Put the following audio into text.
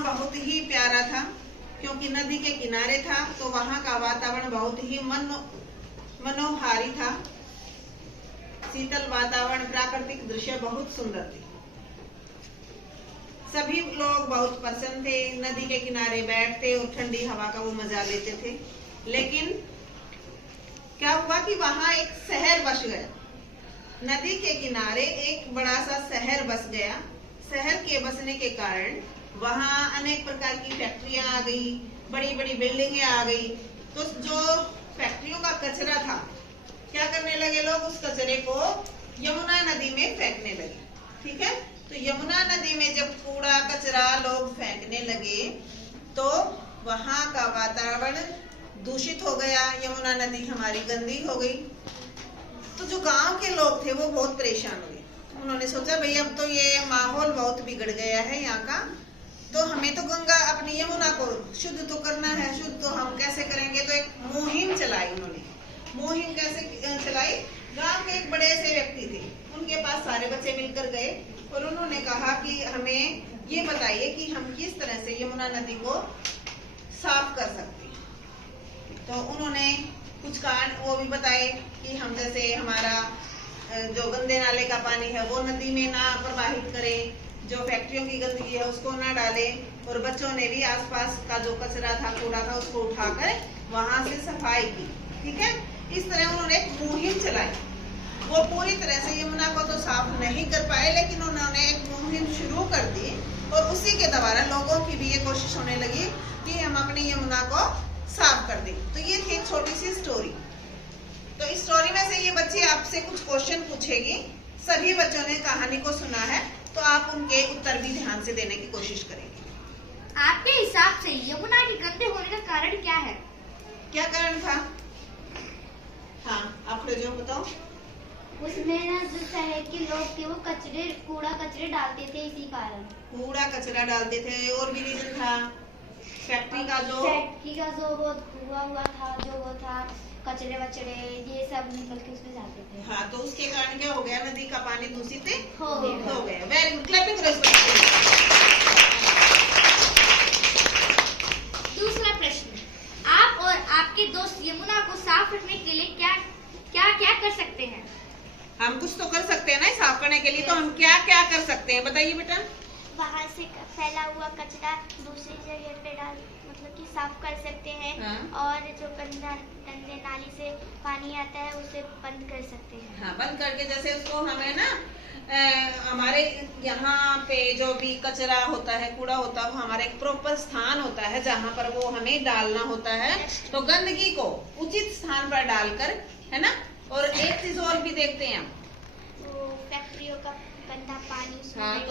वहाँ बहुत ही प्यारा था, क्योंकि नदी के किनारे था, तो वहाँ का वातावरण बहुत ही मनोहारी था। शीतल वातावरण, प्राकृतिक दृश्य बहुत सुंदर थे। सभी लोग बहुत पसंद थे, नदी के किनारे बैठते और ठंडी हवा का वो मजा लेते थे। लेकिन क्या हुआ कि वहां एक शहर बस गया। नदी के किनारे एक बड़ा सा शहर बस गया। शहर के बसने के कारण वहां अनेक प्रकार की फैक्ट्रियां आ गई, बड़ी बड़ी बिल्डिंगें आ गई। तो जो फैक्ट्रियों का कचरा था, क्या करने लगे लोग, उस कचरे को यमुना नदी में फेंकने लगे। ठीक है, तो यमुना नदी में जब कूड़ा कचरा लोग फेंकने लगे तो वहां का वातावरण दूषित हो गया, यमुना नदी हमारी गंदी हो गई। तो जो गांव के लोग थे वो बहुत परेशान हुए। उन्होंने सोचा भाई अब तो ये माहौल बहुत बिगड़ गया है यहाँ का, तो हमें तो गंगा अपनी यमुना को शुद्ध तो करना है। शुद्ध तो हम कैसे करेंगे, तो एक मुहिम चलाई उन्होंने। मुहिम कैसे चलाई, गांव के एक बड़े से व्यक्ति थे, उनके पास सारे बच्चे मिलकर गए और उन्होंने कहा कि हमें ये बताइए कि हम किस तरह से यमुना नदी को साफ कर सकते हैं। तो उन्होंने कुछ कारण वो भी बताए कि हम जैसे हमारा जो गंदे नाले का पानी है वो नदी में ना प्रवाहित करें, जो फैक्ट्रियों की गंदगी है उसको ना डालें, और बच्चों ने भी आसपास का जो कचरा था, कूड़ा था, उसको उठाकर वहां से सफाई की। ठीक है, इस तरह उन्होंने एक मुहिम चलाई। वो पूरी तरह से यमुना को तो साफ नहीं कर पाए, लेकिन उन्होंने एक मुहिम शुरू कर दी और उसी के द्वारा लोगों की भी ये कोशिश होने लगी कि हम अपनी यमुना को साफ कर दें। तो ये थी एक छोटी सी स्टोरी। तो इस स्टोरी में से ये बच्चे आपसे कुछ क्वेश्चन पूछेगी। सभी बच्चों ने कहानी को सुना है, तो आप उनके उत्तर भी ध्यान से देने की कोशिश करेंगे। आपके हिसाब से यमुना के गंदे होने का कारण क्या है? क्या कारण था? हाँ, आप लोग जो बताओ। उसमें ना जो शहर के लोग थे वो कूड़ा कचरे डालते थे, इसी कारण कूड़ा कचरा डालते थे। और भी रीजन था, फैक्ट्री का जो वो धुआं हुआ था, जो वो था कचरे वचरे ये सब निकल के उसमें जाते थे। हाँ, तो उसके कारण क्या हो गया, नदी का पानी दूषित हो गया। वेरी गुड, क्लैपिंग करो इसको। दूसरा प्रश्न, आप और आपके दोस्त यमुना को साफ रखने के लिए क्या क्या क्या कर सकते हैं? हम कुछ तो कर सकते हैं ना साफ करने के लिए, तो हम क्या क्या कर सकते हैं बताइए बेटा। बाहर से फैला हुआ कचरा दूसरी जगह पे मतलब कि साफ कर सकते हैं। हाँ। और जो गंदे नाली से पानी आता है उसे बंद कर सकते हैं। हाँ, बंद करके जैसे उसको हमें ना हमारे यहाँ पे जो भी कचरा होता है, कूड़ा होता है, वो हमारा एक प्रॉपर स्थान होता है जहाँ पर वो हमें डालना होता है। तो गंदगी को उचित स्थान पर डालकर, है ना। और एक चीज और भी देखते हैं हम, वो फैक्ट्रियों का गंदा पानी उसमें हाँ,